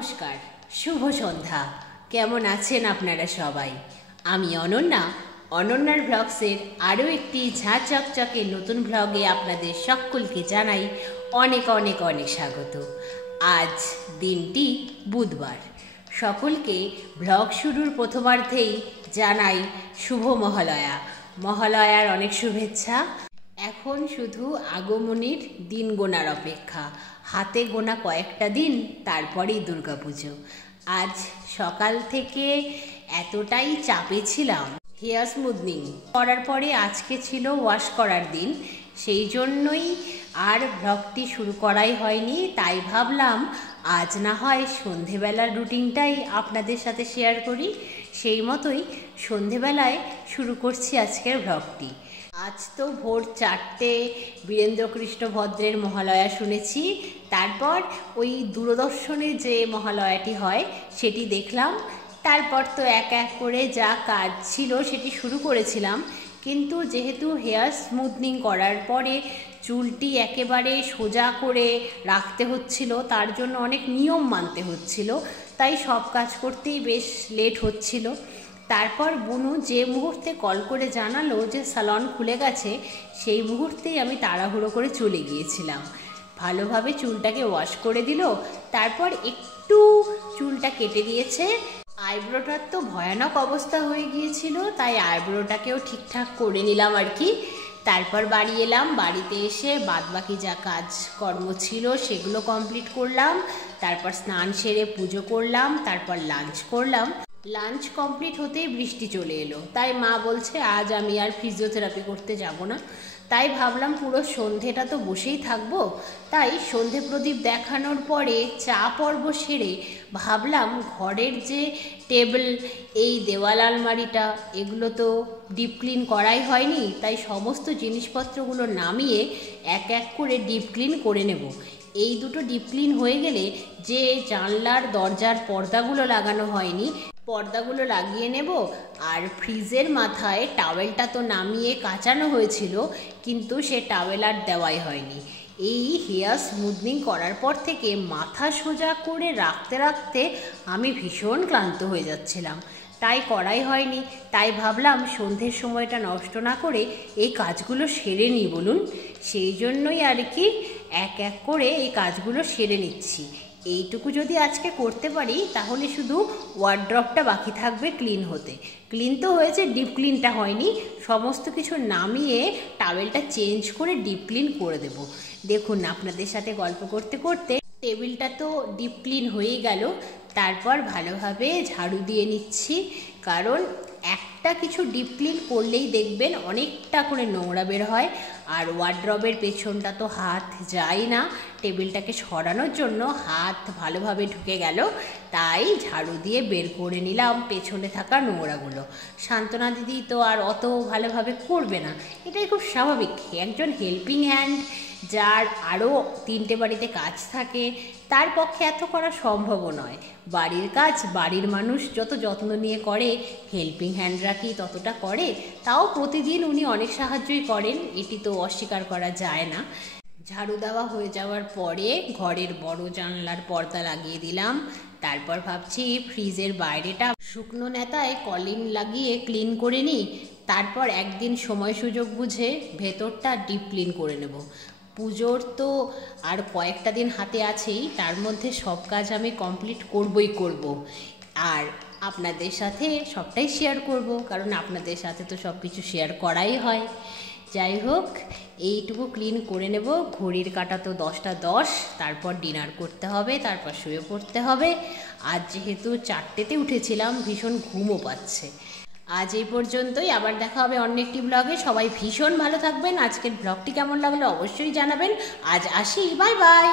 নমস্কার, শুভ সন্ধ্যা। কেমন আছেন আপনারা সবাই? আমি অনন্যার ব্লগসের আরও একটি ঝাঁ চকচকে নতুন ব্লগে আপনাদের সকলকে জানাই অনেক অনেক অনেক স্বাগত। আজ দিনটি বুধবার। সকলকে ব্লগ শুরুর প্রথমার্ধেই জানাই শুভ মহালয়ার অনেক শুভেচ্ছা। এখন শুধু আগমনীর দিন গোনার অপেক্ষা, হাতে গোনা কয়েকটা দিন, তারপরেই দুর্গাপুজো। আজ সকাল থেকে এতটাই চাপে ছিলাম, হেয়ার স্মুথনিং করার পরে আজকে ছিল ওয়াশ করার দিন, সেই জন্যই আর ব্লগটি শুরু করাই হয়নি। তাই ভাবলাম আজ না হয় সন্ধেবেলার রুটিনটাই আপনাদের সাথে শেয়ার করি। সেই মতোই সন্ধেবেলায় শুরু করছি আজকের ব্লগটি। আজ তো ভোর 4টে বীরেন্দ্রকৃষ্ণ ভদ্রের মহালয়া শুনেছি, তারপর ওই দূরদর্শনে যে মহালয়াটি হয় সেটি দেখলাম। তারপর তো এক এক করে যা কাজ ছিল সেটি শুরু করেছিলাম, কিন্তু যেহেতু হেয়ার স্মুথনিং করার পরে চুলটি একেবারে সোজা করে রাখতে হচ্ছিল, তার জন্য অনেক নিয়ম মানতে হচ্ছিল, তাই সব কাজ করতেই বেশ লেট হচ্ছিল। তারপর বুনু যে মুহূর্তে কল করে জানালো যে স্যালন খুলে গেছে, সেই মুহূর্তেই আমি তাড়াহুড়ো করে চলে গিয়েছিলাম। ভালোভাবে চুলটাকে ওয়াশ করে দিল, তারপর একটু চুলটা কেটে দিয়েছে। আইব্রোটার তো ভয়ানক অবস্থা হয়ে গিয়েছিল, তাই আইব্রোটাকেও ঠিকঠাক করে নিলাম আর কি। তারপর বাড়ি এলাম, বাড়িতে এসে বাদবাকি যা কাজকর্ম ছিল সেগুলো কমপ্লিট করলাম। তারপর স্নান সেরে পুজো করলাম, তারপর লাঞ্চ করলাম। লাঞ্চ কমপ্লিট হতেই বৃষ্টি চলে এলো, তাই মা বলছে আজ আমি আর ফিজিওথেরাপি করতে যাব না। তাই ভাবলাম পুরো সন্ধেটা তো বসেই থাকবো, তাই সন্ধে প্রদীপ দেখানোর পরে চা পর্ব সেরে ভাবলাম ঘরের যে টেবিল, এই দেওয়াল আলমারিটা, এগুলো তো ডিপ ক্লিন করাই হয়নি, তাই সমস্ত জিনিসপত্রগুলো নামিয়ে এক এক করে ডিপ ক্লিন করে নেব। এই দুটো ডিপ ক্লিন হয়ে গেলে যে জানলার দরজার পর্দাগুলো লাগানো হয়নি, পর্দাগুলো লাগিয়ে নেব। আর ফ্রিজের মাথায় টাওয়েলটা তো নামিয়ে কাচানো হয়েছিল, কিন্তু সে টাওয়েল আর দেওয়াই হয়নি। এই হেয়ার স্মুথনিং করার পর থেকে মাথা সোজা করে রাখতে রাখতে আমি ভীষণ ক্লান্ত হয়ে যাচ্ছিলাম, তাই করাই হয়নি। তাই ভাবলাম সন্ধ্যের সময়টা নষ্ট না করে এই কাজগুলো সেরে নিই বলুন। সেই জন্যই আর কি এক এক করে এই কাজগুলো সেরে নিচ্ছি। এইটুকু যদি আজকে করতে পারি তাহলে শুধু ওয়ার্ড্রপটা বাকি থাকবে ক্লিন হতে। ক্লিন তো হয়েছে, ডিপ ক্লিনটা হয়নি। সমস্ত কিছু নামিয়ে টাওয়েলটা চেঞ্জ করে ডিপ ক্লিন করে দেব। দেখুন, আপনাদের সাথে গল্প করতে করতে টেবিলটা তো ডিপ ক্লিন হয়েই গেল। তারপর ভালোভাবে ঝাড়ু দিয়ে নিচ্ছি, কারণ একটা কিছু ডিপ ক্লিন করলেই দেখবেন অনেকটা করে নোংরা বের হয়। আর ওয়ার্ড্রবের পেছনটা তো হাত যায় না, টেবিলটাকে সরানোর জন্য হাত ভালোভাবে ঢুকে গেল, তাই ঝাড়ু দিয়ে বের করে নিলাম পেছনে থাকা নোংরাগুলো। সান্ত্বনা দিদি তো আর অত ভালোভাবে করবে না, এটাই খুব স্বাভাবিক। একজন হেল্পিং হ্যান্ড যার আরও 3টে বাড়িতে কাজ থাকে, তার পক্ষে এত করা সম্ভবও নয়। বাড়ির কাজ বাড়ির মানুষ যত যত্ন নিয়ে করে, হেল্পিং হ্যান্ডরা কি ততটা করে? তাও প্রতিদিন উনি অনেক সাহায্যই করেন, এটি তো অস্বীকার করা যায় না। ঝাড়ু দেওয়া হয়ে যাওয়ার পরে ঘরের বড় জানলার পর্দা লাগিয়ে দিলাম। তারপর ভাবছি ফ্রিজের বাইরেটা শুকনো নেতায় কলিং লাগিয়ে ক্লিন করে নিই। তারপর একদিন সময় সুযোগ বুঝে ভেতরটা ডিপ ক্লিন করে নেব। পুজোর তো আর কয়েকটা দিন হাতে আছেই, তার মধ্যে সব কাজ আমি কমপ্লিট করব। আর আপনাদের সাথে সবটাই শেয়ার করব, কারণ আপনাদের সাথে তো সব কিছু শেয়ার করাই হয়। যাই হোক, এইটুকু ক্লিন করে নেব। ঘড়ির কাঁটা তো 10টা 10, তারপর ডিনার করতে হবে, তারপর শুয়ে পড়তে হবে। আজ যেহেতু 4টেতে উঠেছিলাম, ভীষণ ঘুমও পাচ্ছে। আজ এই পর্যন্তই, আবার দেখা হবে অন্য একটি ব্লগে। সবাই ভীষণ ভালো থাকবেন। আজকের ব্লগটি কেমন লাগলো অবশ্যই জানাবেন। আজ আসি, বাই বাই।